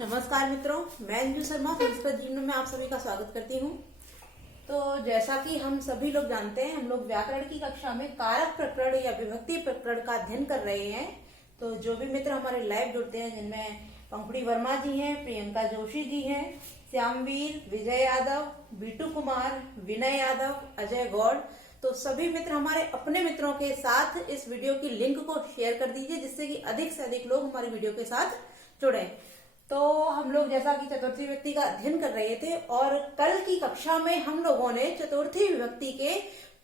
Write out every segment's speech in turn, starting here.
नमस्कार मित्रों, मैं अंजू शर्मा संस्कृत जीवन में आप सभी का स्वागत करती हूँ। तो जैसा कि हम सभी लोग जानते हैं, हम लोग व्याकरण की कक्षा में कारक प्रकरण या विभक्ति प्रकरण का अध्ययन कर रहे हैं। तो जो भी मित्र हमारे लाइव जुड़ते हैं, जिनमें पंखुड़ी वर्मा जी हैं, प्रियंका जोशी जी हैं, श्यामवीर, विजय यादव, बीटू कुमार, विनय यादव, अजय गौड़, तो सभी मित्र हमारे अपने मित्रों के साथ इस वीडियो की लिंक को शेयर कर दीजिए, जिससे कि अधिक से अधिक लोग हमारी वीडियो के साथ जुड़े। तो हम लोग जैसा कि चतुर्थी विभक्ति का अध्ययन कर रहे थे और कल की कक्षा में हम लोगों ने चतुर्थी विभक्ति के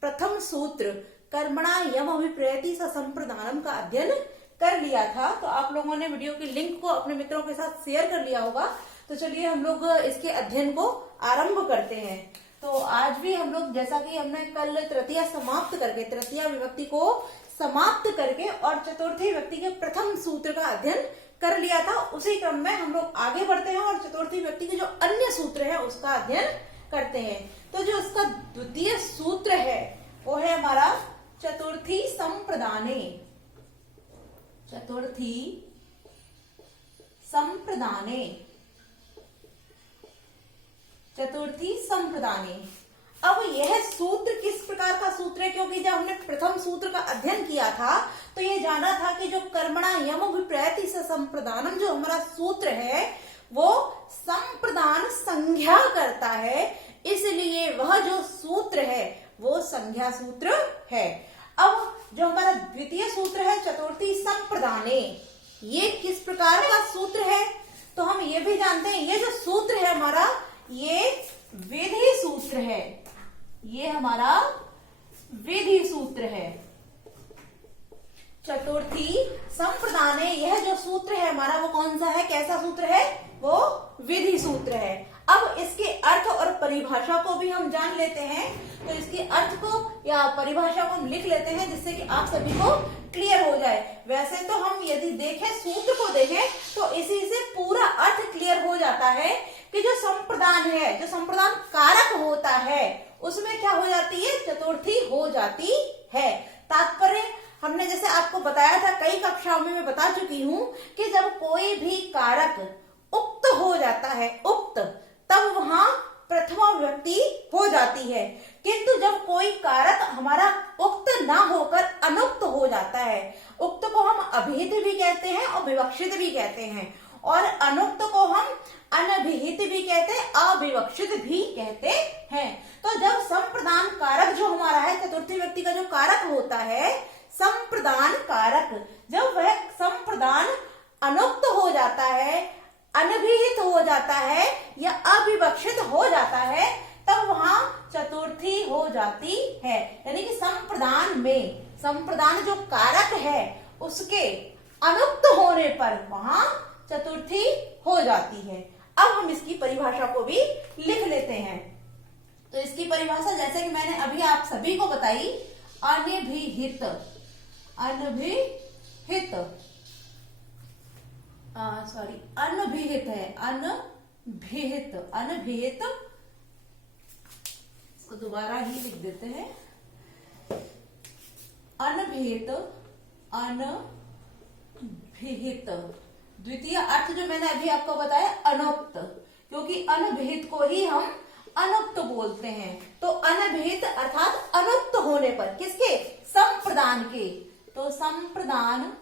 प्रथम सूत्र कर्मणा यम अभिप्रयति संप्रदानम का अध्ययन कर लिया था। तो आप लोगों ने वीडियो की लिंक को अपने मित्रों के साथ शेयर कर लिया होगा। तो चलिए हम लोग इसके अध्ययन को आरंभ करते हैं। तो आज भी हम लोग, जैसा कि हमने कल तृतीया समाप्त करके, तृतीया विभक्ति को समाप्त करके और चतुर्थी विभक्ति के प्रथम सूत्र का अध्ययन कर लिया था, उसी क्रम में हम लोग आगे बढ़ते हैं और चतुर्थी विभक्ति के जो अन्य सूत्र है उसका अध्ययन करते हैं। तो जो इसका द्वितीय सूत्र है वो है हमारा चतुर्थी संप्रदाने। चतुर्थी संप्रदाने, चतुर्थी संप्रदाने। अब यह सूत्र किस प्रकार का सूत्र है, क्योंकि जब हमने प्रथम सूत्र का अध्ययन किया था तो ये जाना था कि जो कर्मणा यम अभिप्रयति संप्रदानम जो हमारा सूत्र है वो संप्रदान संज्ञा करता है, इसलिए वह जो सूत्र है वो संज्ञा सूत्र है। अब जो हमारा द्वितीय सूत्र है चतुर्थी संप्रदाने, ये किस प्रकार का सूत्र है, तो हम ये भी जानते हैं ये जो सूत्र है हमारा, ये विधि सूत्र है। ये हमारा विधि सूत्र है। चतुर्थी संप्रदाने, यह जो सूत्र है हमारा वो कौन सा है, कैसा सूत्र है, वो विधि सूत्र है। अब इसके अर्थ और परिभाषा को भी हम जान लेते हैं। तो इसके अर्थ को या परिभाषा को हम लिख लेते हैं, जिससे कि आप सभी को क्लियर हो जाए। वैसे तो हम यदि देखें, सूत्र को देखें, तो इसी से पूरा अर्थ क्लियर हो जाता है कि जो संप्रदान है, जो संप्रदान कारक होता है, उसमें क्या हो जाती है, चतुर्थी हो जाती है। तात्पर्य हमने जैसे आपको बताया था, कई कक्षाओं में मैं बता चुकी हूं कि जब कोई भी कारक उक्त हो जाता है, उक्त, तब वहां प्रथमा विभक्ति हो जाती है। किंतु जब कोई कारक हमारा उक्त ना होकर अनुक्त हो जाता है, उक्त को हम अभिहित भी कहते हैं और विवक्षित भी कहते हैं, और अनुक्त को हम अनभिहित भी कहते हैं, अविवक्षित भी कहते हैं। तो जब संप्रदान कारक जो हमारा है, चतुर्थी विभक्ति का जो कारक होता है संप्रदान कारक, जब वह संप्रदान अनुक्त हो जाता है, अनभिहित हो जाता है या अविवक्षित हो जाता है, तब वहां चतुर्थी हो जाती है। यानी कि संप्रदान में, संप्रदान जो कारक है उसके अनुक्त होने पर वहां चतुर्थी हो जाती है। अब हम इसकी परिभाषा को भी लिख लेते हैं। तो इसकी परिभाषा जैसे कि मैंने अभी आप सभी को बताई, अनभिहित, अनभिहित, अनभिहित है, अनभिहित, अनभिहित, इसको दोबारा ही लिख देते हैं, अनभिहित, अनभिहित। द्वितीय अर्थ जो मैंने अभी आपको बताया अनुक्त, क्योंकि अनभिहित को ही हम अनुक्त बोलते हैं। तो अनभिहित अर्थात अनुक्त होने पर, किसके, संप्रदान के। तो संप्रदान,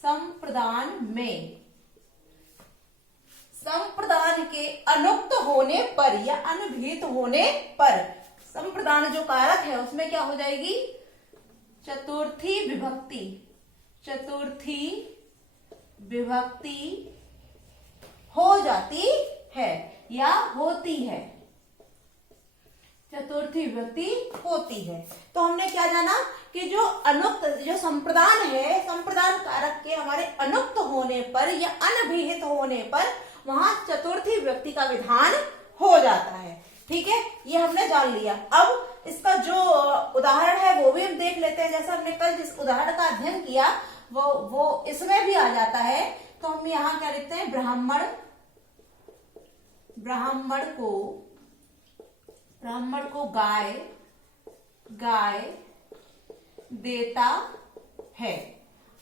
संप्रदान में, संप्रदान के अनुक्त होने पर या अनभिहित होने पर, संप्रदान जो कारक है उसमें क्या हो जाएगी, चतुर्थी विभक्ति, चतुर्थी विभक्ति हो जाती है या होती है, चतुर्थी विभक्ति होती है। तो हमने क्या जाना कि जो अनुक्त, जो संप्रदान है, संप्रदान कारक के हमारे अनुक्त होने पर या अनभिहित होने पर वहां चतुर्थी विभक्ति का विधान हो जाता है। ठीक है, ये हमने जान लिया। अब इसका जो उदाहरण है वो भी हम देख लेते हैं। जैसा हमने कल जिस उदाहरण का अध्ययन किया वो इसमें भी आ जाता है। तो हम यहाँ क्या लिखते हैं, ब्राह्मण, ब्राह्मण को गाय, गाय देता है।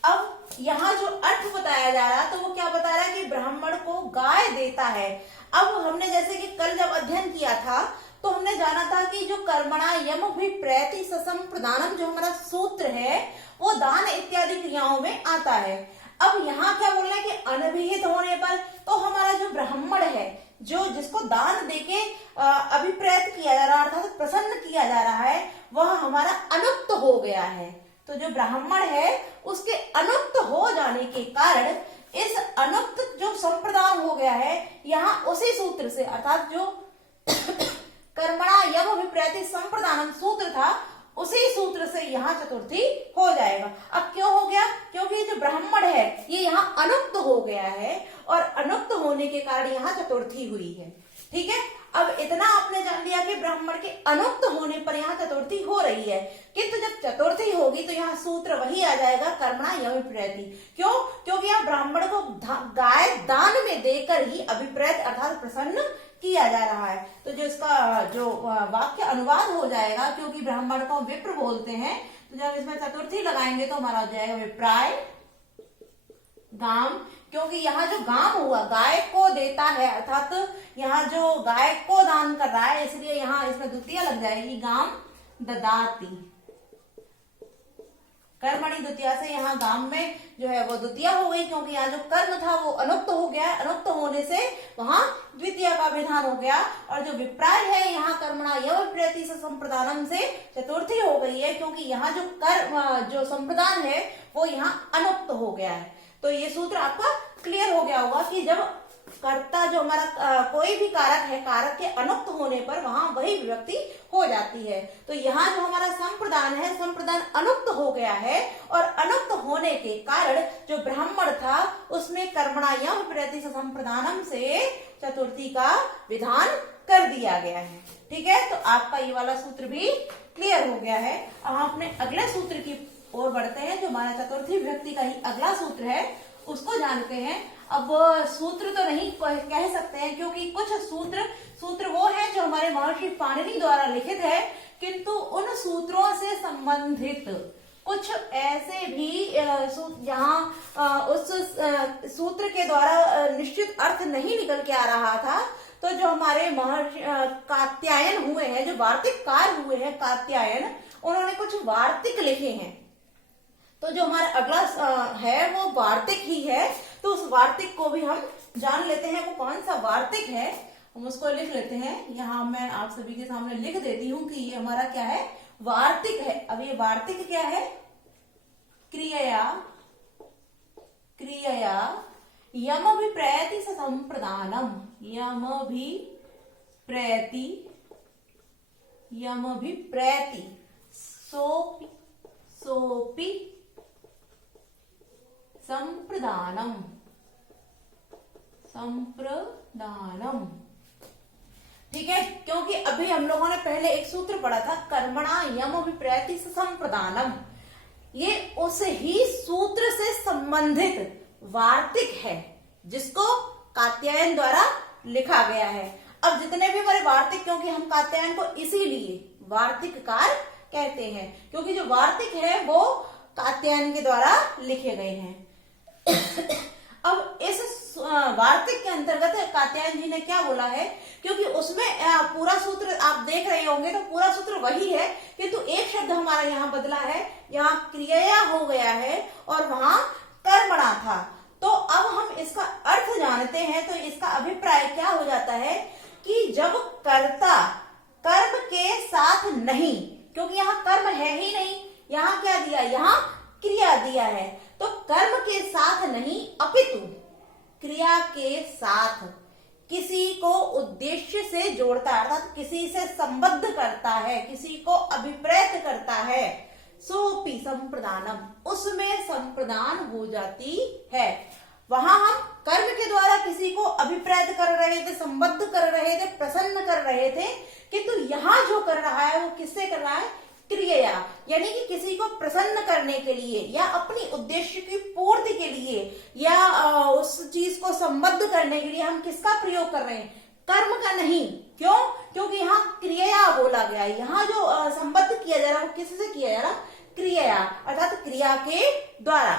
अब यहाँ जो अर्थ बताया जा रहा है तो वो क्या बता रहा है कि ब्राह्मण को गाय देता है। अब हमने जैसे कि कल जब अध्ययन किया था तो हमने जाना था कि जो कर्मणा यम भी प्रैति ससम प्रदानम जो हमारा सूत्र है वो दान इत्यादि क्रियाओं में आता है। अब यहाँ क्या बोल रहे हैं कि अनभिहित होने पर तो हमारा जो ब्राह्मण है जो जिसको दान देके अभिप्रेत किया जा रहा है अर्थात प्रसन्न किया जा रहा है वह हमारा अनुक्त हो गया है। तो जो ब्राह्मण है उसके अनुक्त हो जाने के कारण इस अनुक्त जो संप्रदान हो गया है यहाँ उसी सूत्र से अर्थात जो कर्मणा यम अभिप्रेति संप्रदानम सूत्र था उसी सूत्र से यहाँ चतुर्थी हो जाएगा। अब क्यों हो गया? क्योंकि जो ब्राह्मण है ये यहाँ अनुक्त हो गया है और अनुक्त होने के कारण यहाँ चतुर्थी हुई है। ठीक है, अब इतना आपने जान लिया कि ब्राह्मण के अनुक्त होने पर यहाँ चतुर्थी हो रही है, किंतु जब चतुर्थी होगी तो यहाँ सूत्र वही आ जाएगा कर्मणा यम अभिप्रेति। क्यों? क्योंकि यहाँ ब्राह्मण को गाय दान में देकर ही अभिप्रेत अर्थात प्रसन्न किया जा रहा है। तो जो इसका जो वाक्य अनुवाद हो जाएगा, क्योंकि ब्राह्मण को विप्र बोलते हैं तो जब इसमें चतुर्थी लगाएंगे तो हमारा हो जाएगा विप्राय गाम, क्योंकि यहाँ जो गाम हुआ गाय को देता है अर्थात यहाँ जो गाय को दान कर रहा है इसलिए यहाँ इसमें द्वितीय लग जाएगी गाम ददाती। कर्मणि द्वितीय से यहाँ गाम में जो है वो द्वितीय हो गई, क्योंकि यहाँ जो कर्म था वो अनुक्त हो गया, अनुक्त होने से वहां द्वितीय का विधान हो गया। और जो विप्राय है यहाँ कर्मणा यम प्रति संप्रदानम से चतुर्थी हो गई है, क्योंकि यहाँ जो कर्म जो संप्रदान है वो यहाँ अनुक्त हो गया है। तो ये सूत्र आपका क्लियर हो गया होगा कि जब कर्ता जो हमारा कोई भी कारक है कारक के अनुक्त होने पर वहां वही विभक्ति हो जाती है। तो यहाँ जो हमारा संप्रदान है संप्रदान अनुक्त हो गया है और अनुक्त होने के कारण जो ब्राह्मण था उसमें कर्मणा यम प्रति संप्रदानम से चतुर्थी का विधान कर दिया गया है। ठीक है, तो आपका ये वाला सूत्र भी क्लियर हो गया है। अब हम अपने अगले सूत्र की ओर बढ़ते हैं जो हमारा चतुर्थी विभक्ति का ही अगला सूत्र है उसको जानते हैं। अब सूत्र तो नहीं कह सकते हैं क्योंकि कुछ सूत्र वो है जो हमारे महर्षि पाणिनि द्वारा लिखित है, किंतु उन सूत्रों से संबंधित कुछ ऐसे भी जहाँ उस सूत्र के द्वारा निश्चित अर्थ नहीं निकल के आ रहा था, तो जो हमारे महर्षि कात्यायन हुए हैं जो वार्तिककार हुए हैं कात्यायन, उन्होंने कुछ वार्तिक लिखे हैं। तो जो हमारा अगला है वो वार्तिक ही है, तो उस वार्तिक को भी हम जान लेते हैं वो कौन सा वार्तिक है, हम उसको लिख लेते हैं। यहाँ मैं आप सभी के सामने लिख देती हूँ कि ये हमारा क्या है वार्तिक है। अब ये वार्तिक क्या है? क्रियया यमभिप्रैति संप्रदानम, यमभिप्रैति सोपि संप्रदानम। ठीक है, क्योंकि अभी हम लोगों ने पहले एक सूत्र पढ़ा था कर्मणा यम अभिप्रैति संप्रदानम, ये उस ही सूत्र से संबंधित वार्तिक है जिसको कात्यायन द्वारा लिखा गया है। अब जितने भी हमारे वार्तिक, क्योंकि हम कात्यायन को इसीलिए वार्तिककार कहते हैं क्योंकि जो वार्तिक है वो कात्यायन के द्वारा लिखे गए हैं। अब इस वार्तिक के अंतर्गत कात्यायन जी ने क्या बोला है, क्योंकि उसमें पूरा सूत्र आप देख रहे होंगे तो पूरा सूत्र वही है, किंतु एक शब्द हमारा यहाँ बदला है, यहाँ क्रिया हो गया है और वहां कर्मणा था। तो अब हम इसका अर्थ जानते हैं, तो इसका अभिप्राय क्या हो जाता है कि जब कर्ता कर्म के साथ नहीं, क्योंकि यहाँ कर्म है ही नहीं, यहाँ क्या दिया, यहाँ क्रिया दिया है, तो कर्म के साथ नहीं अपितु क्रिया के साथ किसी को उद्देश्य से जोड़ता है अर्थात किसी से संबद्ध करता है, किसी को अभिप्रेत करता है, सोपि संप्रदानम, उसमें संप्रदान हो जाती है। वहां हम कर्म के द्वारा किसी को अभिप्रेत कर रहे थे, संबद्ध कर रहे थे, प्रसन्न कर रहे थे, किंतु यहाँ जो कर रहा है वो किससे कर रहा है, क्रिया, यानी कि किसी को प्रसन्न करने के लिए या अपनी उद्देश्य की पूर्ति के लिए या उस चीज को संबद्ध करने के लिए हम किसका प्रयोग कर रहे हैं, कर्म का नहीं। क्यों? क्योंकि यहाँ क्रिया बोला गया है, यहाँ जो संबद्ध किया जा रहा है वो किससे किया जा रहा, क्रिया, अर्थात क्रिया के द्वारा।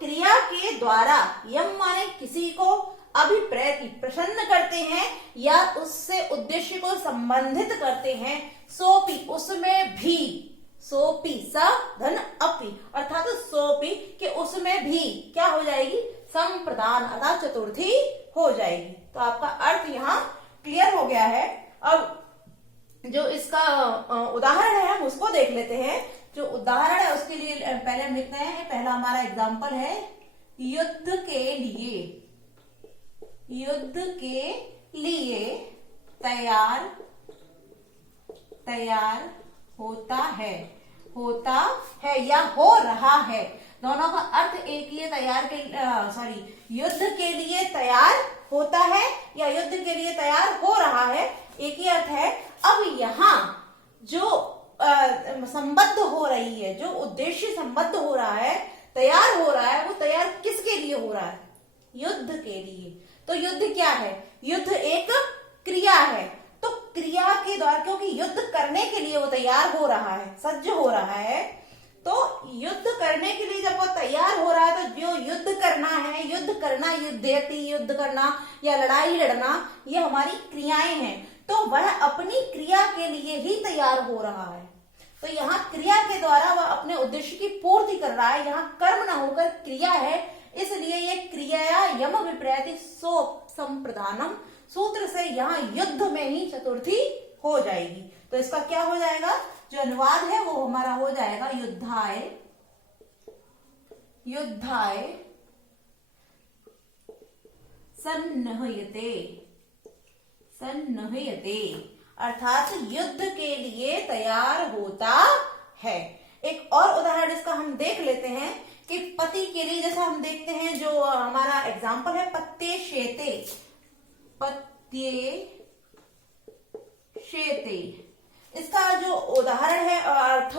क्रिया के द्वारा, यम माने किसी को, अभिप्रेति प्रसन्न करते हैं या उससे उद्देश्य को संबंधित करते हैं, सोपी उसमें भी, सोपी स धन अपि अर्थात सोपी के उसमें भी क्या हो जाएगी, संप्रदान अर्थात चतुर्थी हो जाएगी। तो आपका अर्थ यहाँ क्लियर हो गया है। अब जो इसका उदाहरण है हम उसको देख लेते हैं। जो उदाहरण है उसके लिए पहले हम लिखते हैं, पहला हमारा एग्जाम्पल है युद्ध के लिए, युद्ध के लिए तैयार होता है या हो रहा है। दोनों का अर्थ एक ही है। युद्ध के लिए तैयार होता है या युद्ध के लिए तैयार हो रहा है, एक ही अर्थ है। अब यहाँ जो संबद्ध हो रही है, जो उद्देश्य संबद्ध हो रहा है, तैयार हो रहा है, वो तैयार किसके लिए हो रहा है, युद्ध के लिए। तो युद्ध क्या है, युद्ध एक क्रिया है। तो क्रिया के द्वारा, क्योंकि युद्ध करने के लिए वो तैयार हो रहा है, सज्ज हो रहा है, तो युद्ध करने के लिए जब वो तैयार हो रहा है, तो जो युद्ध करना है, युद्ध करना या लड़ाई लड़ना, ये हमारी क्रियाएं हैं। तो वह अपनी क्रिया के लिए ही तैयार हो रहा है। तो यहाँ क्रिया के द्वारा वह अपने उद्देश्य की पूर्ति कर रहा है। यहाँ कर्म न होकर क्रिया है, इसलिए ये क्रिया यम विप्रयति सो संप्रदानम सूत्र से यहाँ युद्ध में ही चतुर्थी हो जाएगी। तो इसका क्या हो जाएगा, जो अनुवाद है वो हमारा हो जाएगा युद्धाय सन्नह्यते अर्थात युद्ध के लिए तैयार होता है। एक और उदाहरण इसका हम देख लेते हैं कि पति के लिए, जैसा हम देखते हैं जो हमारा एग्जाम्पल है पत्ते शेते, इसका जो उदाहरण है अर्थ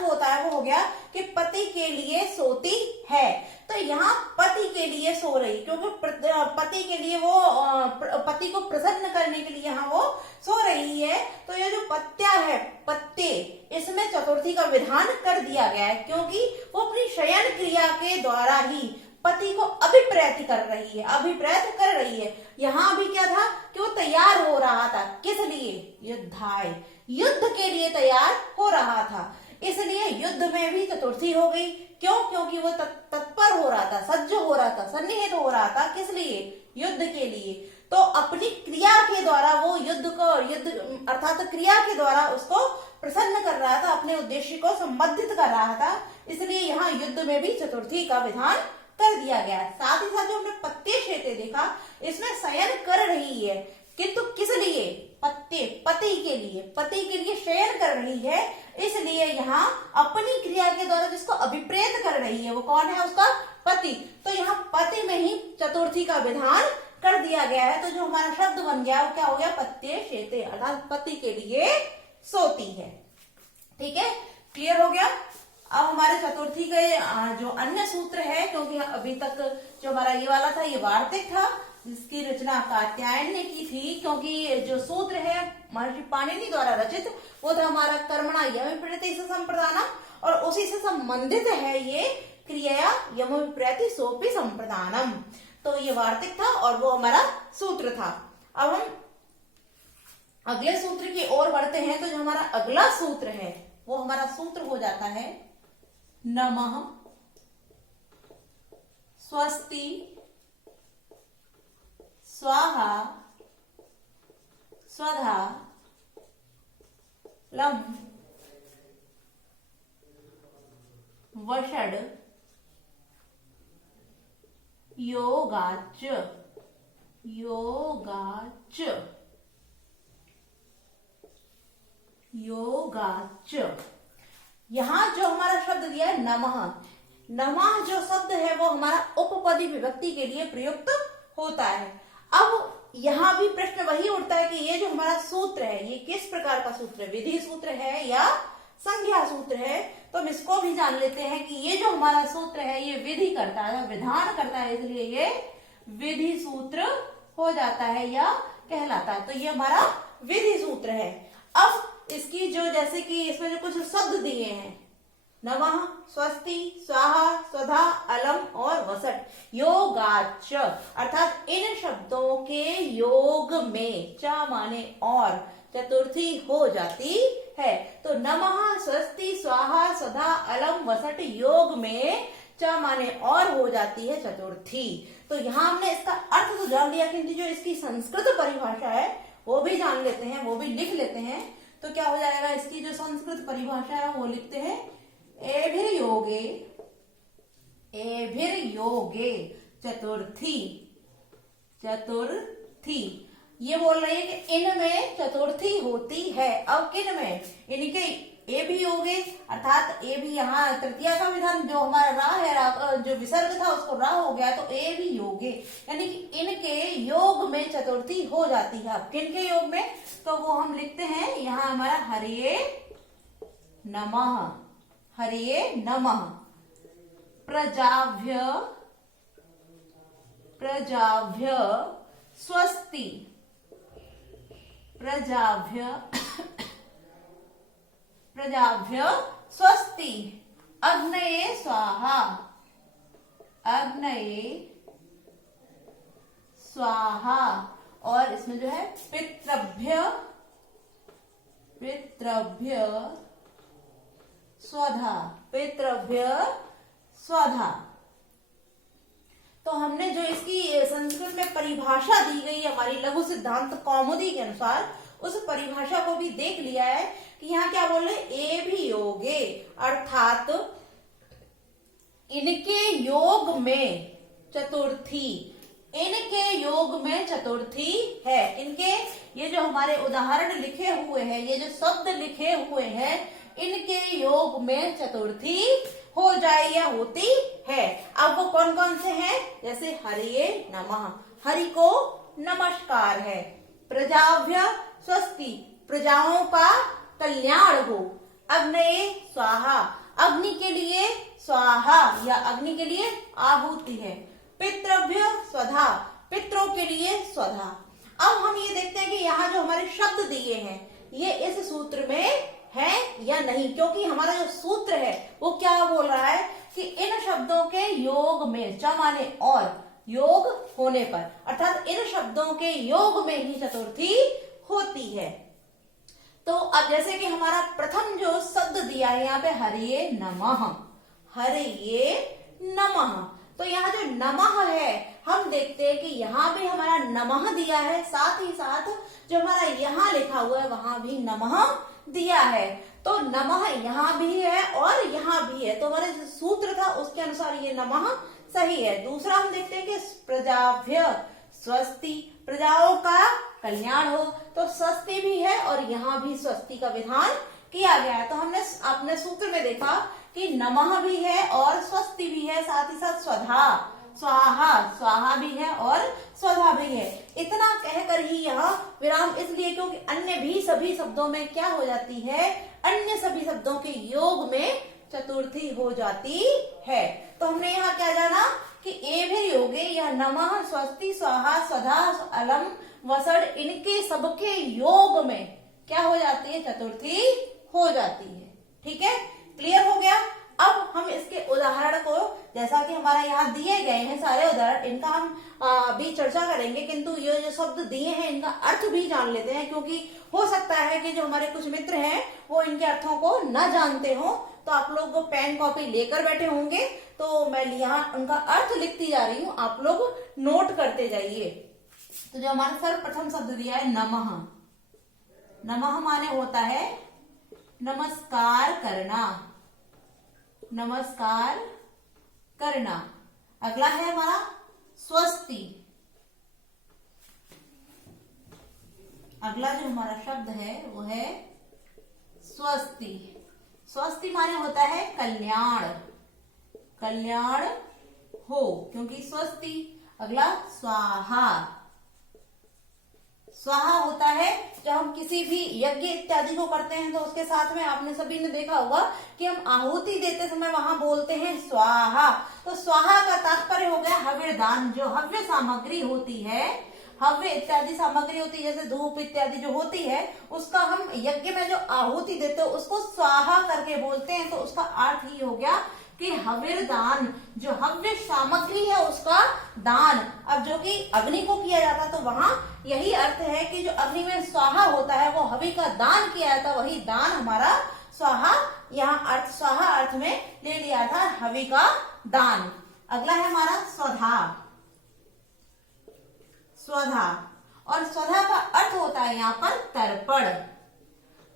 होता है वो हो गया कि पति के लिए सोती है। तो यहाँ पति के लिए सो रही, क्योंकि पति के लिए वो पति को प्रसन्न करने के लिए यहाँ वो सो रही है। तो ये जो पत्ते, इसमें चतुर्थी का विधान कर दिया गया है, क्योंकि वो अपनी शयन क्रिया के द्वारा ही पति को अभिप्रेत कर रही है। यहाँ भी क्या था कि वो तैयार हो रहा था, किस लिए, युद्धाय, युद्ध के लिए तैयार हो रहा था, इसलिए युद्ध में भी चतुर्थी हो गई। क्यों, क्योंकि वो तत्पर हो रहा था, सज्ज हो रहा था, सन्निहित हो रहा था, किस लिए, युद्ध के लिए। तो अपनी क्रिया के द्वारा वो युद्ध अर्थात क्रिया के द्वारा उसको प्रसन्न कर रहा था, अपने उद्देश्य को संबंधित कर रहा था, इसलिए यहाँ युद्ध में भी चतुर्थी का विधान कर दिया गया। साथ ही साथ जो हमने पत्ते शेते देखा, इसमें शयन कर रही है, किंतु किस लिए, पति के लिए शयन कर रही है, इसलिए यहाँ अपनी क्रिया के द्वारा जिसको अभिप्रेत कर रही है वो कौन है, उसका पति। तो यहाँ पति में ही चतुर्थी का विधान कर दिया गया है। तो जो हमारा शब्द बन गया वो क्या हो गया, पत्ते शेते अर्थात पति के लिए सोती है। ठीक है, क्लियर हो गया। अब हमारे चतुर्थी के जो अन्य सूत्र है, क्योंकि अभी तक जो हमारा ये वाला था ये वार्तिक था, जिसकी रचना कात्यायन ने की थी, क्योंकि जो सूत्र है महर्षि पाणिनि द्वारा रचित वो था हमारा कर्मणा यम विप्रयति संप्रदानम, और उसी से संबंधित है ये क्रिया यम विप्रयति सोपि संप्रदानम। तो ये वार्तिक था और वो हमारा सूत्र था। अब हम अगले सूत्र की ओर बढ़ते हैं। तो जो हमारा अगला सूत्र है वो हमारा सूत्र हो जाता है नमः स्वस्ति स्वाहा स्वधा लम वषड योगाच। यहाँ जो हमारा शब्द दिया है नमः जो शब्द है वो हमारा उपपदी विभक्ति के लिए प्रयुक्त होता है। अब यहाँ भी प्रश्न वही उठता है कि ये जो हमारा सूत्र है ये किस प्रकार का सूत्र है, विधि सूत्र है या संज्ञा सूत्र है। तो हम इसको भी जान लेते हैं कि ये जो हमारा सूत्र है ये विधि करता है, विधान करता है, इसलिए ये विधि सूत्र हो जाता है या कहलाता है। तो ये हमारा विधि सूत्र है। अब इसकी जो, जैसे कि इसमें जो कुछ शब्द दिए हैं, नमः, स्वस्ति, स्वाहा, स्वधा, अलम और तथा च, अर्थात इन शब्दों के योग में, च माने और, चतुर्थी हो जाती है। तो नमः, स्वस्ति, स्वाहा, स्वधा, अलम, वसट योग में च माने और हो जाती है चतुर्थी। तो यहाँ हमने इसका अर्थ तो जान लिया, किंतु जो इसकी संस्कृत परिभाषा है वो भी जान लेते हैं, वो भी लिख लेते हैं। तो क्या हो जाएगा, इसकी जो संस्कृत परिभाषा है वो लिखते हैं एभिर्योगे, एभिर्योगे चतुर्थी, चतुर्थी। ये बोल रही है कि इनमें चतुर्थी होती है। अब किन में, इनके ए भी योगे, अर्थात ए भी यहाँ तृतीया का विधान, जो हमारा रा है, जो विसर्ग था उसको रा हो गया, तो ए भी योगे, यानी कि इनके योग में चतुर्थी हो जाती है। अब किनके योग में, तो वो हम लिखते हैं यहाँ हमारा हरिये नमः, हरिये नमः, प्रजाभ्य, प्रजाभ्य स्वस्ति, प्रजाभ्य, प्रजाभ्य स्वस्ति, अग्नये स्वाहा, अग्नये स्वाहा। और इसमें जो है पितृभ्य, पितृभ्य स्वधा, पितृभ्य स्वधा। तो हमने जो इसकी संस्कृत में परिभाषा दी गई हमारी लघु सिद्धांत कौमुदी के अनुसार, उस परिभाषा को भी देख लिया है कि यहाँ क्या बोल रहे, ए भी योगे, अर्थात इनके योग में चतुर्थी, इनके योग में चतुर्थी है। इनके, ये जो हमारे उदाहरण लिखे हुए हैं, ये जो शब्द लिखे हुए हैं, इनके योग में चतुर्थी हो जाए या होती है। अब वो कौन कौन से हैं, जैसे हरिये नमः, हरि को नमस्कार है, प्रजाभ्य स्वस्ति, प्रजाओं का कल्याण हो, अग्नये स्वाहा, अग्नि के लिए स्वाहा या अग्नि के लिए आहुति है, पितृभ्य स्वधा, पितरों के लिए स्वधा। अब हम ये देखते हैं कि यहाँ जो हमारे शब्द दिए हैं ये इस सूत्र में है या नहीं, क्योंकि हमारा जो सूत्र है वो क्या बोल रहा है कि इन शब्दों के योग में, च माने और, योग होने पर, अर्थात इन शब्दों के योग में ही चतुर्थी होती है। तो अब जैसे कि हमारा प्रथम जो शब्द दिया है यहाँ पे हरिये नमः, हरिये नमः, तो यहाँ जो नमः है हम देखते हैं कि यहाँ भी हमारा नमः दिया है, साथ ही साथ जो हमारा यहाँ लिखा हुआ है वहां भी नमः दिया है। तो नमः यहाँ भी है और यहाँ भी है, तो हमारा जो सूत्र था उसके अनुसार ये नमः सही है। दूसरा हम देखते हैं कि प्रजाभ्य स्वस्ति, प्रजाओं का कल्याण हो, तो स्वस्ति भी है और यहाँ भी स्वस्ति का विधान किया गया है। तो हमने अपने सूत्र में देखा कि नमः भी है और स्वस्ति भी है, साथ ही साथ स्वधा, स्वाहा, स्वाहा भी है और स्वधा भी है। इतना कहकर ही यहाँ विराम इसलिए क्योंकि अन्य भी सभी शब्दों में क्या हो जाती है, अन्य सभी शब्दों के योग में चतुर्थी हो जाती है। तो हमने यहाँ क्या जाना कि एभिर्योगे या नमः, स्वस्ति, स्वाहा, स्वधा, अलम, वसड़, इनके सबके योग में क्या हो जाती है, चतुर्थी हो जाती है। ठीक है, क्लियर हो गया। अब हम इसके उदाहरण को, जैसा कि हमारा यहाँ दिए गए हैं सारे उदाहरण, इनका हम भी चर्चा करेंगे, किंतु ये जो शब्द दिए हैं इनका अर्थ भी जान लेते हैं, क्योंकि हो सकता है कि जो हमारे कुछ मित्र हैं वो इनके अर्थों को न जानते हो। तो आप लोग पेन कॉपी लेकर बैठे होंगे, तो मैं यहाँ उनका अर्थ लिखती जा रही हूँ, आप लोग नोट करते जाइए। तो जो हमारा सर्वप्रथम शब्द दिया है नमः, नमः माने होता है नमस्कार करना, नमस्कार करना। अगला है हमारा स्वस्ति, अगला जो हमारा शब्द है वो है स्वस्ति। स्वस्ति माने होता है कल्याण, कल्याण हो, क्योंकि स्वस्ति। अगला स्वाहा, स्वाहा होता है जब हम किसी भी यज्ञ इत्यादि को करते हैं तो उसके साथ में आपने सभी ने देखा होगा कि हम आहुति देते समय वहां बोलते हैं स्वाहा। तो स्वाहा का तात्पर्य हो गया हव्यदान, जो हव्य सामग्री होती है, हव्य इत्यादि सामग्री होती है, जैसे धूप इत्यादि जो होती है, उसका हम यज्ञ में जो आहुति देते हो उसको स्वाहा करके बोलते हैं। तो उसका अर्थ ही हो गया कि हव्यदान, जो हव्य सामग्री है उसका दान। अब जो कि अग्नि को किया जाता तो वहां यही अर्थ है कि जो अग्नि में स्वाहा होता है वो हवि का दान किया जाता, वही दान हमारा स्वाहा, यहाँ अर्थ स्वाहा अर्थ में ले लिया था हवि का दान। अगला है हमारा स्वधा। स्वधा, और स्वधा का अर्थ होता है यहाँ पर तर्पण।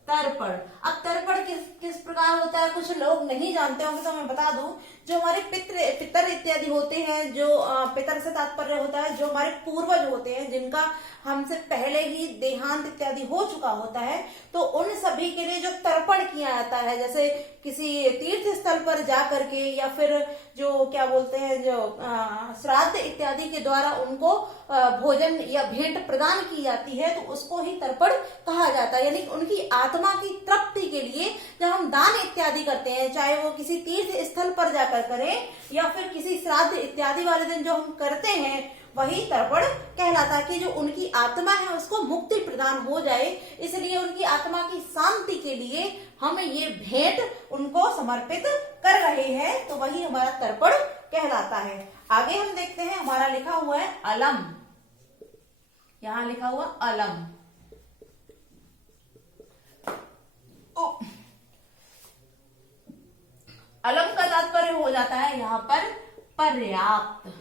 तर्पण, अब तर्पण किस प्रकार होता है कुछ लोग नहीं जानते होंगे तो मैं बता दूं। जो हमारे पितर इत्यादि होते हैं, जो पितर से तात्पर्य होता है जो हमारे पूर्वज होते हैं, जिनका हमसे पहले ही देहांत इत्यादि हो चुका होता है, तो उन सभी के लिए जो तर्पण किया जाता है, जैसे किसी तीर्थ स्थल पर जा करके या फिर जो क्या बोलते हैं जो श्राद्ध इत्यादि के द्वारा उनको भोजन या भेंट प्रदान की जाती है, तो उसको ही तर्पण कहा जाता है। यानी उनकी आत्मा की तृप्ति के लिए जब हम दान इत्यादि करते हैं, चाहे वो किसी तीर्थ स्थल पर जाकर करें या फिर किसी श्राद्ध इत्यादि वाले दिन जो हम करते हैं, वही तर्पण कहलाता है कि जो उनकी आत्मा है उसको मुक्ति प्रदान हो जाए, इसलिए उनकी आत्मा की शांति के लिए हम ये भेंट उनको समर्पित कर रहे हैं, तो वही हमारा तर्पण कहलाता है। आगे हम देखते हैं, हमारा लिखा हुआ है अलम। यहां लिखा हुआ अलम। अलम का तात्पर्य हो जाता है यहाँ पर पर्याप्त।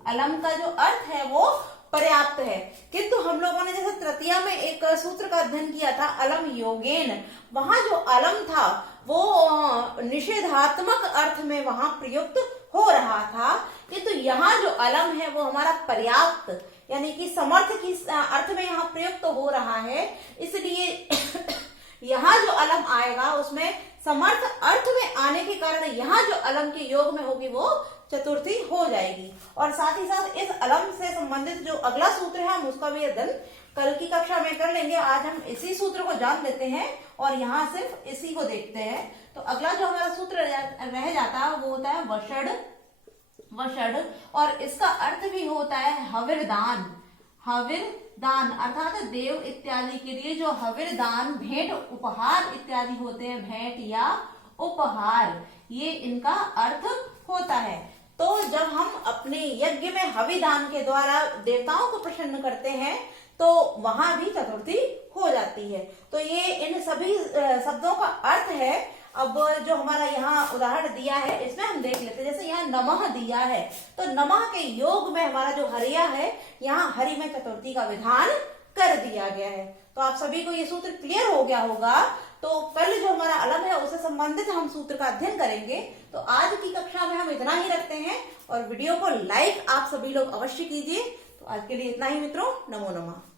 अलम का जो अर्थ है वो पर्याप्त है, किंतु हम लोगों ने जैसे तृतीया में एक सूत्र का अध्ययन किया था अलम योगेन, वहां जो अलम था वो निषेधात्मक अर्थ में वहां प्रयुक्त हो रहा था, किंतु यहाँ जो अलम है वो हमारा पर्याप्त यानी कि समर्थ की अर्थ में यहाँ प्रयुक्त हो रहा है, इसलिए यहाँ जो अलम आएगा उसमें समर्थ अर्थ में आने के कारण यहाँ जो अलम के योग में होगी वो चतुर्थी हो जाएगी। और साथ ही साथ इस अलम से संबंधित जो अगला सूत्र है हम उसका भी अध्ययन कल की कक्षा में कर लेंगे। आज हम इसी सूत्र को जान लेते हैं और यहाँ सिर्फ इसी को देखते हैं। तो अगला जो हमारा सूत्र रह जाता है वो होता है वषड। वषड, और इसका अर्थ भी होता है हविर्दान। हविर्दान अर्थात देव इत्यादि के लिए जो हविर्दान भेंट उपहार इत्यादि होते हैं, भेंट या उपहार, ये इनका अर्थ होता है। तो जब हम अपने यज्ञ में हविदान के द्वारा देवताओं को प्रसन्न करते हैं तो वहां भी चतुर्थी हो जाती है। तो ये इन सभी शब्दों का अर्थ है। अब जो हमारा यहाँ उदाहरण दिया है इसमें हम देख लेते हैं। जैसे यहाँ नमः दिया है तो नमः के योग में हमारा जो हरिया है, यहाँ हरि में चतुर्थी का विधान कर दिया गया है। तो आप सभी को ये सूत्र क्लियर हो गया होगा। तो कल जो हमारा अलम है उससे संबंधित हम सूत्र का अध्ययन करेंगे। तो आज की कक्षा में हम इतना ही रखते हैं और वीडियो को लाइक आप सभी लोग अवश्य कीजिए। तो आज के लिए इतना ही मित्रों, नमो नमः।